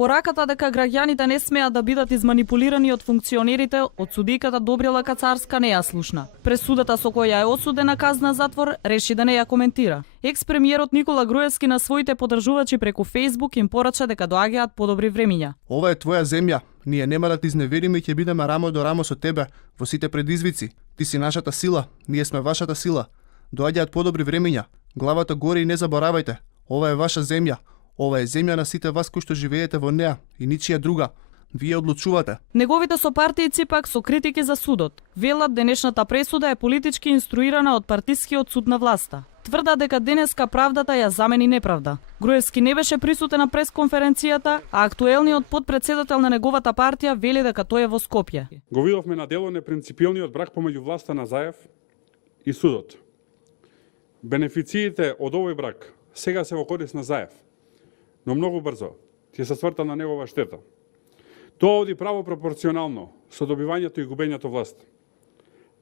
Пораката дека граѓаните не смеат да бидат изманипулирани од функционерите од судијката Добрила Кацарска не ја слушна. Пресудата со која е осудена казна затвор реши да не ја коментира. Екс-премиерот Никола Груевски на своите поддржувачи преку Facebook им порача дека доаѓаат подобри времиња. Ова е твоја земја. Ние нема да те изневериме и ќе бидеме рамо до рамо со тебе во сите предизвици. Ти си нашата сила, ние сме вашата сила. Доаѓаат подобри времиња. Главата горе и не заборавајте. Ова е ваша земја. Ова е земја на сите вас кои што живеете во неа и ничија друга. Вие одлучувате. Неговите сопартијци пак со критики за судот. Велат денешната пресуда е политички инструирана од партискиот суд на власта. Тврда дека денеска правдата ја замени неправда. Груевски не беше присутен на пресконференцијата, а актуелниот подпредседател на неговата партија вели дека тој е во Скопје. Го видовме на дело непринципилниот брак помеѓу власта на Заев и судот. Бенефициите од овој брак сега се во корист на Заев, но многу брзо ќе се сврта на негова штета. Тоа оди право пропорционално со добивањето и губењето власт.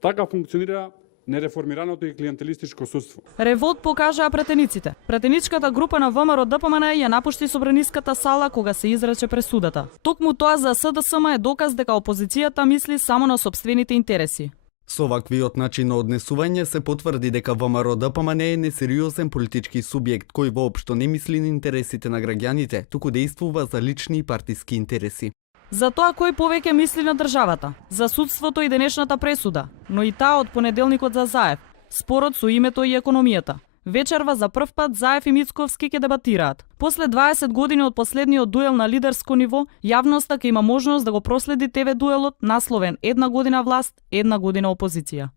Така функционира нереформираното и клиентелистичко судство. Револт покажаа претениците. Претеничката група на ВМРО ДПМН ја напушти собраниската сала кога се изрече пресудата. Токму тоа за СДСМ е доказ дека опозицијата мисли само на сопствените интереси. Со ваквиот начин на однесување се потврди дека ВМРО ДПМН е несериозен политички субјект кој воопшто не мисли на интересите на граѓаните, туку действува за лични и партиски интереси. За тоа кој повеќе мисли на државата, за судството и денешната пресуда, но и таа од понеделникот за Заев, спорот со името и економијата. Вечерва за прв пат Заев и Мицковски ќе дебатираат. После 20 години од последниот дуел на лидерско ниво, јавноста ќе има можност да го проследи ТВ дуелот насловен "Една година власт, една година опозиција".